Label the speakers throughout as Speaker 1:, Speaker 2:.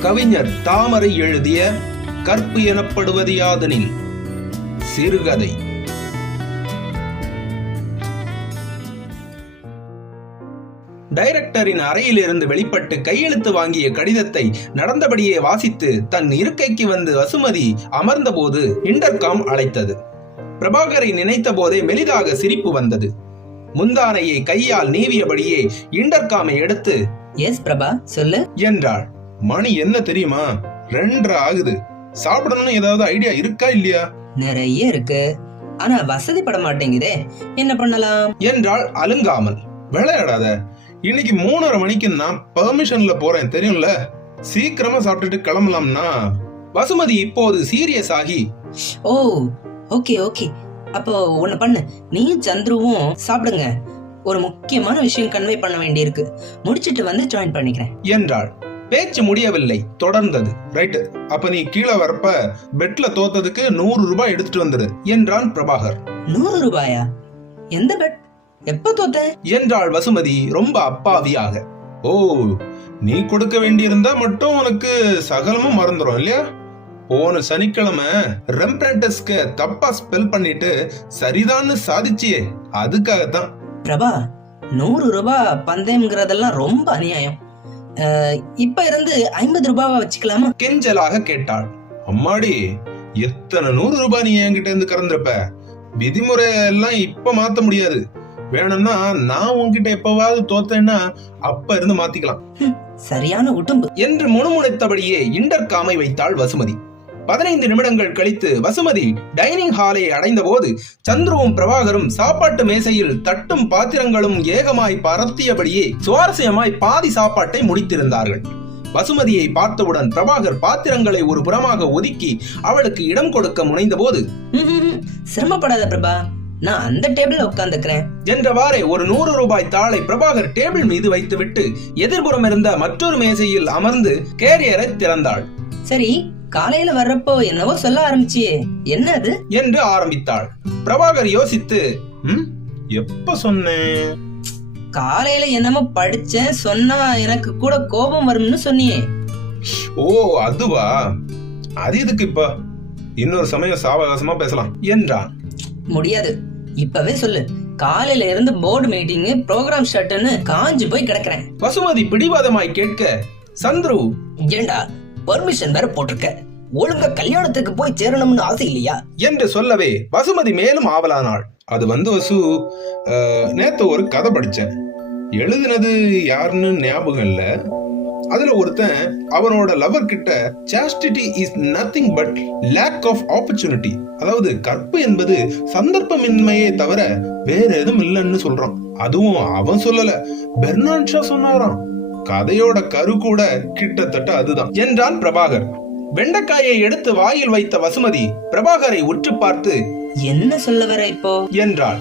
Speaker 1: கவிஞர் தாமரை எழுதிய கற்பு எனப்படுவது யாதெனில் சிறுகதை. டைரக்டரின் அறையிலிருந்து வெளிப்பட்டு கையெழுத்து வாங்கிய கடிதத்தை நடந்தபடியே வாசித்து தன் இருக்கைக்கு வந்து வசுமதி அமர்ந்தபோது இன்டர்காம் அழைத்தது. பிரபாகரை நினைத்த போதே மெலிதாக சிரிப்பு வந்தது. முந்தானையை கையால் நீவியபடியே இன்டர்காமை எடுத்து,
Speaker 2: எஸ் பிரபா, சொல்லு
Speaker 1: என்றாள். மணி என்ன தெரியுமா? 2:30 ஆகுது. சாப்பிடணும்னு ஏதாவது ஐடியா இருக்கா இல்லையா?
Speaker 2: நிறைய இருக்கு, ஆனா வசதி பட மாட்டேங்குதே, என்ன பண்ணலாம்
Speaker 1: என்றாள் அலுங்காமல். விளையாடாத, இன்னைக்கு 3:30 மணிக்கு நான் பெர்மிஷன்ல போறேன் தெரியும்ல, சீக்கிரமா சாப்பிட்டுட்டு கிளம்பலாம்னா. வசுமதி இப்போது சீரியஸ் ஆகி,
Speaker 2: ஓ ஓகே ஓகே, அப்போ ஒண்ணு பண்ணு, நீயும் சந்துருவும் சாப்பிடுங்க, ஒரு முக்கியமான விஷயம் கன்வே பண்ண வேண்டியிருக்கு, முடிச்சிட்டு வந்து ஜாயின் பண்ணிக்கிறேன்
Speaker 1: என்றாள். பேச்சு முடியவில்லை, தொடர்ந்தது. ரைட், அப்ப நீ கீழே வரப்ப பெட்ல தோத்ததுக்கு 100 ரூபாய் எடுத்துட்டு வந்துரு என்றான் பிரபாகர்.
Speaker 2: 100 ரூபாயா? எந்த பெட்? எப்ப தோத்த?
Speaker 1: என்றாள் வசுமதி ரொம்ப அப்பாவியாக. ஓ, நீ கொடுக்க வேண்டியிருந்தா மட்டும் உனக்கு சகலமும் மறந்துடும் இல்லையா? போன சனிக்கிழமை ரெம்ப்ரண்டஸ்க்கு தப்பா ஸ்பெல் பண்ணிட்டு சரிதான்னு சாதிச்சியே, அதுக்காகத்தான்.
Speaker 2: பிரபா, 100 ரூபாய் பந்தயம்ங்கிறதெல்லாம் ரொம்ப அநியாயம். இப்ப இருந்து 50 ரூபாவா வச்சுக்கலாமா?
Speaker 1: கெஞ்சலாக கேட்டாள். அம்மாடி, எத்தனை 100 ரூபாய் நீ என்கிட்ட இருந்து கறந்துருப்ப. விதிமுறை எல்லாம் இப்ப மாத்த முடியாது. வேணும்னா நான் உன்கிட்ட எப்பவாவது தோத்தேன்னா அப்ப இருந்து மாத்திக்கலாம்.
Speaker 2: சரியான உடும்பு
Speaker 1: என்று முணுமுணுத்தபடியே இன்டர்காமை வைத்தாள் வசுமதி. 15 நிமிடங்கள் கழித்து வசுமதி டைனிங் ஹாலை அடைந்த போது சந்துருவும் பிரபாகரும் சாப்பாட்டு மேசையில் தட்டும் பாத்திரங்களும் ஏகமாய் பரத்தியபடியே சுவாரஸ்யமாய் பாதி சாப்பாட்டை முடித்திருந்தார்கள். வசுமதியை பார்த்தவுடன் பிரபாகர் பாத்திரங்களை ஒரு புறமாக ஒதுக்கி அவளுக்கு இடம் கொடுக்க முனைந்த போது,
Speaker 2: சிரமப்படாத பிரபா, நான் அந்த டேபிள்ல உட்கார்ந்துக்கிறேன்
Speaker 1: என்றவாறே ஒரு 100 ரூபாய் தாளை பிரபாகர் டேபிள் மீது வைத்துவிட்டு எதிர்புறம் இருந்த மற்றொரு மேசையில் அமர்ந்து கேரியரை திறந்தாள்.
Speaker 2: சரி, காலையில வர்றப்போ என்னவோ சொல்ல ஆரம்பிச்சியே, என்ன அது
Speaker 1: என்று ஆரம்பித்தாள். பிரபாகர் யோசித்து, எப்ப சொன்னேன்?
Speaker 2: காலையில என்னமோ படிச்சேன், சொன்னா எனக்கு கூட கோபம் வரும்னு சொன்னியே.
Speaker 1: ஓ, அதுவா? அது இதுக்கு இப்ப இன்னொரு சமயம் சாவகாசமா பேசலாம் என்றான்.
Speaker 2: முடியாது, இப்பவே சொல்லு. காலையில இருந்து போர்டு மீட்டிங், ப்ரோக்ராம் ஷர்ட்னு காஞ்சு போய் கிடக்குறேன்.
Speaker 1: வசுமதி பிடிவாதமாய் கேட்க, சந்துரு,
Speaker 2: ஏண்டா பர்மிஷன் வேற போட்டிருக்க, ஒழுங்கா கல்யாணத்துக்கு போய் சேரணும்னு ஆசை இல்லையா
Speaker 1: என்று சொல்லவே வசுமதி மேலும் ஆவலானாள். அது வசு, நேத்து ஒரு கதை படிச்சேன். எழுதினது யாருன்னு ஞாபகம் இல்ல. அதுல ஒருத்தன் அவனோட லவர் கிட்ட chastity is nothing but lack of opportunity, அதாவது கற்பு என்பது சந்தர்ப்பமின்மையே தவிர வேற எதுவும் இல்லைன்னு சொல்றான். அதுவும் அவன் சொல்லல, பெர்னார்ட் ஷா சொன்னாராம். கதையோட கரு கூட கிட்டத்தட்ட அதுதான் என்றான் பிரபாகர். வெண்டைக்காயை எடுத்து வாயில் வைத்த வசுமதி பிரபாகரை உற்று பார்த்து,
Speaker 2: என்ன சொல்ல வர இப்போ
Speaker 1: என்றாள்.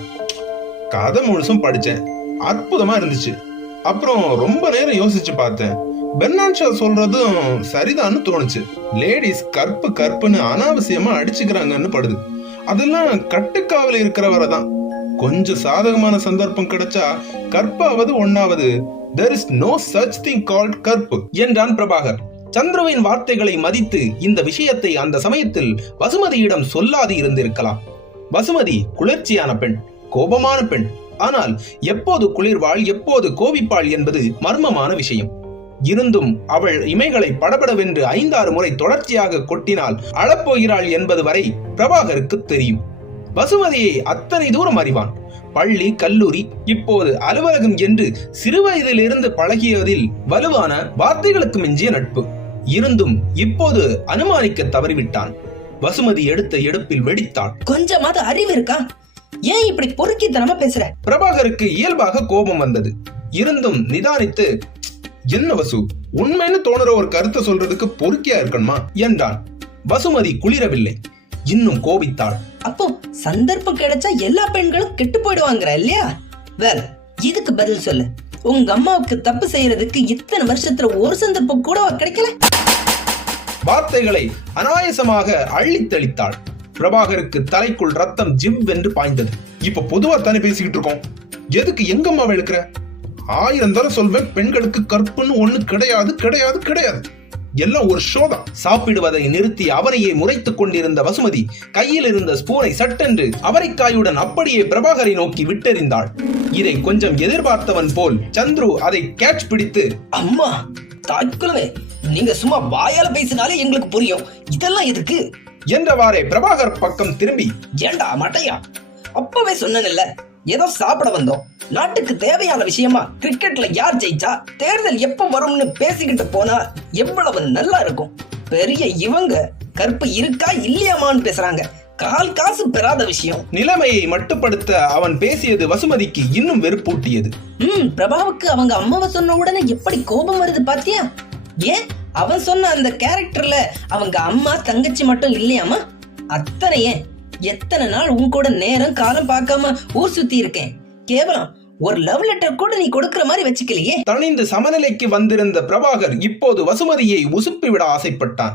Speaker 1: கதை முழுசும் படிச்சேன், அற்புதமா இருந்துச்சு. அப்புறம் ரொம்ப நேரம் யோசிச்சு பார்த்தேன். பெர்னார்ட் ஷா சொல்றதும் சரிதான்னு தோணுச்சு. லேடிஸ் கற்பு கற்புன்னு அனாவசியமா அடிச்சுக்கிறாங்கன்னு படுது. அதெல்லாம் கட்டுக்காவல இருக்கிறவரை தான். கொஞ்சம் சாதகமான சந்தர்ப்பம் கிடைச்சா கற்பாவது ஒண்ணாவது. There is no such thing called கற்பு என்றான் பிரபாகர். சந்துருவின் வார்த்தைகளை மதித்து இந்த விஷயத்தை அந்த சமயத்தில் வசுமதியிடம் சொல்லாது இருந்திருக்கலாம். வசுமதி குளிர்ச்சியான பெண், கோபமான பெண். ஆனால் எப்போது குளிர்வாள் எப்போது கோபிப்பாள் என்பது மர்மமான விஷயம். இருந்தும் அவள் இமைகளை படபடவென்று 5-6 முறை தொடர்ச்சியாக கொட்டினால் அழப்போகிறாள் என்பது வரை பிரபாகருக்கு தெரியும். வசுமதியை அத்தனை தூரம் அறிவான். பள்ளி, கல்லூரி, இப்போது அலுவலகம் என்று சிறுவயதிலிருந்து பழகியதில் வலுவான வார்த்தைகளுக்கு மிஞ்சிய நட்பு. இருந்தும் இப்போது அனுமானிக்க தவறிவிட்டான். வசுமதி எடுத்த எடுப்பில் வெடித்தாள்.
Speaker 2: கொஞ்சமாவது அறிவு இருக்கா? ஏன் இப்படி பொறுக்கித்தனமா பேசுற?
Speaker 1: பிரபாகருக்கு இயல்பாக கோபம் வந்தது. இருந்தும் நிதானித்து, என்ன வசு, உண்மைன்னு தோணுற ஒரு கருத்தை சொல்றதுக்கு பொறுக்கியா இருக்கணுமா என்றான். வசுமதி குளிரவில்லை, இன்னும் கோபித்தாள்.
Speaker 2: அப்போ சந்தர்ப்பம் கிடைச்சா எல்லா பெண்களும் கெட்டு போயிடுவாங்க இல்லையா? வேற இதுக்கு பதில் சொல்லு. உங்க அம்மாவுக்கு தப்பு செய்யறதுக்கு இத்தனை வருஷத்துல ஒரு சந்தர்ப்பம் கூட கிடைக்கல.
Speaker 1: வார்த்தைகளை அனாயசமாக அள்ளி தெளித்தாள். பிரபாகருக்கு தலைக்குள் ரத்தம் ஜிவ் என்று பாய்ந்தது. இப்ப பொதுவா தானே பேசிக்கிட்டு இருக்கோம், எதுக்கு எங்கம்மா வெளுக்கிற? 1000 தடவை சொல்வேன், பெண்களுக்கு கற்புன்னு ஒண்ணு கிடையாது கிடையாது கிடையாது. எல்லாம் ஒரு ஷோதான். சாப்பிடுவதை நிறுத்தி அவரையே முறைத்துக் கொண்டிருந்த வசுமதி கையில் இருந்த ஸ்பூனை சட்டென்று அவரைக்காயுடன் அப்படியே பிரபாகரை நோக்கி விட்டெறிந்தாள். இதை கொஞ்சம் எதிர்பார்த்தவன் போல் சந்துரு அதை கேட்ச் பிடித்து,
Speaker 2: அம்மா தாய்க்குலவே, நீங்க சும்மா வாயால பேசினாலே எங்களுக்கு புரியும், இதெல்லாம் எதுக்கு
Speaker 1: என்றவாறே பிரபாகர் பக்கம் திரும்பி,
Speaker 2: ஏண்டா மட்டையா, அப்பவே சொன்னேன்ல ஏதோ சாப்பிட வந்தோம், நாட்டுக்கு தேவையான விஷயமா கிரிக்கெட்ல யார் ஜெயிச்சா தேர்தல் எப்ப வரும்னு பேசிக்கிட்டு போனா எவ்வளவு நல்லா இருக்கும். பெரிய இவங்க கற்பு இருக்கா இல்லையாமான்னு பேசுறாங்க, கால் காசு பெறாத விஷயம்.
Speaker 1: நிலைமையை மட்டுப்படுத்த அவன் பேசியது வசுமதிக்கு இன்னும் வெறுப்பூட்டியது.
Speaker 2: பிரபாவுக்கு அவங்க அம்மாவை சொன்ன உடனே எப்படி கோபம் வருது பாத்தியா? ஏன் அவன் சொன்ன அந்த கேரக்டர்ல அவங்க அம்மா தங்கச்சி மட்டும் இல்லையாமா? அத்தனை ஏன், எத்தனை நாள் உன் கூட நேரம் காலம் பார்க்காம ஊர் சுத்தி இருக்கேன், கேவலம் ஒரு லவ் லெட்டர் கூட நீ கொடுக்கிற மாதிரி வச்சுக்கலையே.
Speaker 1: தனிந்து சமநிலைக்கு வந்திருந்த பிரபாகர் இப்போது வசுமதியை உசுப்பி விட ஆசைப்பட்டான்.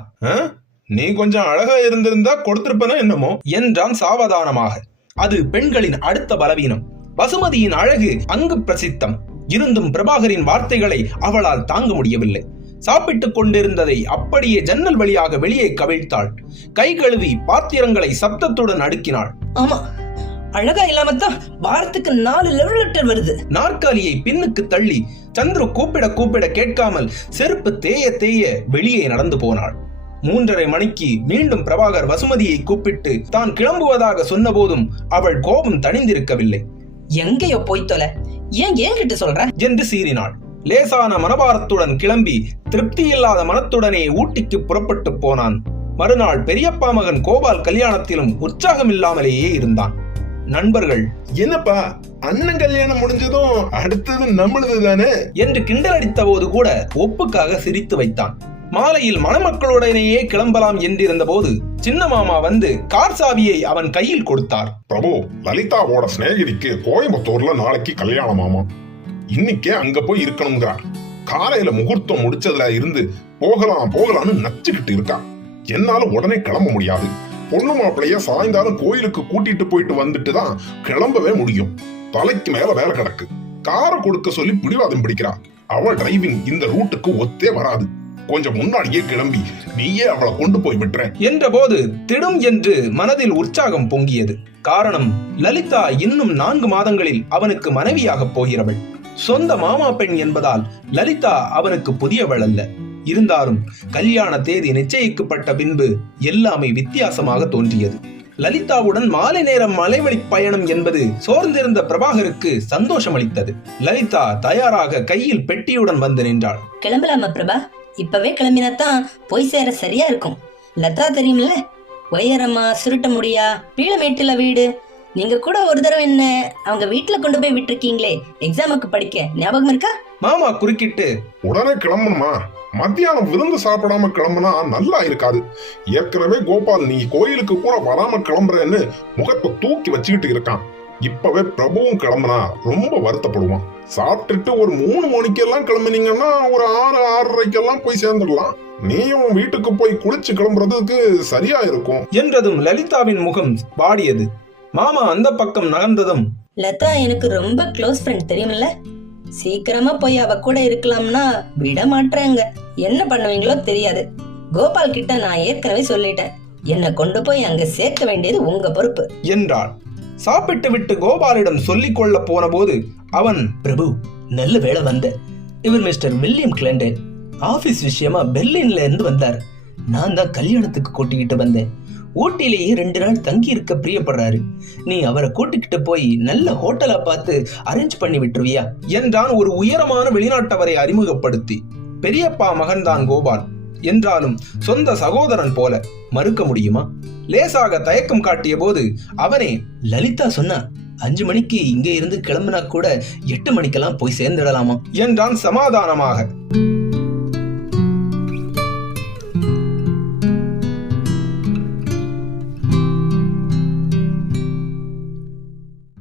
Speaker 1: நீ கொஞ்சம் அழகா இருந்திருந்தா கொடுத்திருப்பன என்னமோ என்றான் சாவதானமாக. அது பெண்களின் அடுத்த பலவீனம். வசுமதியின் அழகு அங்கு பிரசித்தம். இருந்தும் பிரபாகரின் வார்த்தைகளை அவளால் தாங்க முடியவில்லை. சாப்பிட்டுக் கொண்டிருந்ததை அப்படியே ஜன்னல் வழியாக வெளியே கவிழ்த்தாள். கை கழுவி பாத்திரங்களை சப்தத்துடன் அடுக்கினாள்.
Speaker 2: ஆமா, அழகா இல்லாமத்தான் வாரத்துக்கு 4 லவ் லெட்டர் வருது.
Speaker 1: நாற்காலியை பின்னுக்கு தள்ளி சந்துரு கூப்பிட கூப்பிட கேட்காமல் செருப்பு தேய தேய வெளியே நடந்து போனாள். 3:30 மணிக்கு மீண்டும் பிரபாகர் வசுமதியை கூப்பிட்டு தான் கிளம்புவதாக சொன்ன போதும் அவள் கோபம் தணிந்திருக்கவில்லை.
Speaker 2: எங்கேயோ போய் தொலை, ஏன் என்கிட்ட சொல்ற
Speaker 1: என்று சீறினாள். லேசான மனபாரத்துடன் கிளம்பி திருப்தி இல்லாத மனத்துடனே ஊட்டிக்கு புறப்பட்டு போனான். மறுநாள் பெரியப்பா மகன் கோபால் கல்யாணத்திலும் உற்சாகம் இல்லாமலேயே இருந்தான். நண்பர்கள்,
Speaker 3: என்னப்பா அண்ணன் கல்யாணம் முடிஞ்சதும் அடுத்தது நம்மளது தானே
Speaker 1: என்று கிண்டலடித்த போது கூட ஒப்புக்காக சிரித்து வைத்தான். மாலையில் மணமக்களுடனேயே கிளம்பலாம் என்றிருந்த போது சின்ன மாமா வந்து கார் சாவியை அவன் கையில் கொடுத்தார்.
Speaker 3: பிரபு, லலிதாவோட சிநேகிதிக்கு கோயம்புத்தூர்ல நாளைக்கு கல்யாணமாமா. இன்னைக்கே அங்க போய் இருக்கணுங்கிறார். காலையில முகூர்த்தம் முடிச்சதுல இருந்து போகலாம்னு நச்சுக்கிட்டு இருக்கா. என்னால உடனே கிளம்ப முடியாது. பொண்ணு மாப்பிளைய சாயந்தாலும் கோயிலுக்கு கூட்டிட்டு போயிட்டு வந்துட்டு தான் கிளம்பவே முடியும். தலைக்கு மேல வேலை கிடக்கு. காரை கொடுக்க சொல்லி பிடிவாதம் பிடிக்கிறா. அவள் டிரைவிங் இந்த ரூட்டுக்கு ஒத்தே வராது. கொஞ்சம் முன்னாடியே கிளம்பி நீயே அவளை கொண்டு போய் விட்டுற
Speaker 1: என்ற போது திடும் என்று மனதில் உற்சாகம் பொங்கியது. காரணம், லலிதா இன்னும் 4 மாதங்களில் அவனுக்கு மனைவியாக போகிறவள். சொந்த மாமா பெண் என்பதால் லலிதா அவனுக்கு புதியவள் அல்ல. இருந்தாலும் கல்யாண தேதி நிச்சயிக்கப்பட்ட பின்பு எல்லாமே வித்தியாசமாக தோன்றியது. லலிதாவுடன் மாலை நேரம் மலைவழி பயணம் என்பது சோர்ந்திருந்த பிரபாகருக்கு சந்தோஷம் அளித்தது. லலிதா தயாராக கையில் பெட்டியுடன் வந்து நின்றாள்.
Speaker 4: கிளம்பலாமா பிரபா? இப்பவே கிளம்பினாதான் போய் சேர சரியா இருக்கும். லதா தெரியும்ல, உயரமா சுருட்ட முடியா பீளமேட்டுல வீடு. நீங்க கூட ஒரு தடவை என்ன அவங்க வீட்டுல கொண்டு போய் விட்டுருக்கீங்களே எக்ஸாமுக்கு படிக்க, ஞாபகம் இருக்கா?
Speaker 1: மாமா குறுக்கிட்டு,
Speaker 3: உடனே கிளம்பணுமா? மத்தியானம் விருந்து சாப்பிடாம கிளம்புனா நல்லா இருக்காது. ஏற்கனவே கோபால் நீ கோயிலுக்கு கூட வராம கிளம்புறேன்னு முகத்தை தூக்கி வச்சுக்கிட்டு இருக்கான். இப்பவே பிரபுவும் கிளம்புனா ரொம்ப வருத்தப்படுவான். சாப்பிட்டுட்டு ஒரு 3 மணிக்கெல்லாம் கிளம்பினீங்கன்னா ஒரு 6:30 போய் சேர்ந்துடலாம். நீயும் வீட்டுக்கு போய் குளிச்சு கிளம்புறதுக்கு சரியா இருக்கும்
Speaker 1: என்றதும் லலிதாவின் முகம் வாடியது. மாமா அந்த பக்கம் நகர்ந்ததும்,
Speaker 4: லதா எனக்கு ரொம்ப க்ளோஸ் ஃப்ரெண்ட் தெரியுமில்ல, சீக்கிரமா போய் அவ கூட இருக்கலாம்னா விட மாட்டேங்க. என்ன பண்ணுவீங்களோ தெரியாது. கோபால் கிட்ட நான் ஏற்கனவே சொல்லிட்டேன், என்ன கொண்டு போய் அங்க சேர்க்க வேண்டியது உங்க பொறுப்பு
Speaker 1: என்றாள். சாப்பிட்டு விட்டு கோபாலிடம் சொல்லிக் கொள்ள போன போது அவன்,
Speaker 2: பிரபு, நல்ல வேளை வந்த. இவர் மிஸ்டர் வில்லியம் கிளண்டன் ஆபீஸ் விஷயமா பெர்லின்ல இருந்து வந்தார். நான் தான் கல்யாணத்துக்கு கூட்டிக்கிட்டு வந்தேன். ஊட்டிலேயே 2 நாள் தங்கி இருக்க பிரியப்படுறாரு. நீ அவரை கூட்டிக்கிட்டு போய் நல்ல ஹோட்டலா பார்த்து அரேஞ்ச் பண்ணி விட்டுருவியா
Speaker 1: என்றான் ஒரு உயரமான வெளிநாட்டவரை அறிமுகப்படுத்தி. பெரியப்பா மகன்தான் கோபால் என்றாலும் சொந்த சகோதரன் போல மறுக்க முடியுமா? லேசாக தயக்கம் காட்டிய போது அவனே,
Speaker 2: லலிதா சொன்னா 5 மணிக்கு இங்க இருந்து கிளம்பினா கூட 8 மணிக்கெல்லாம் போய் சேர்ந்துடலாமா
Speaker 1: என்றான் சமாதானமாக.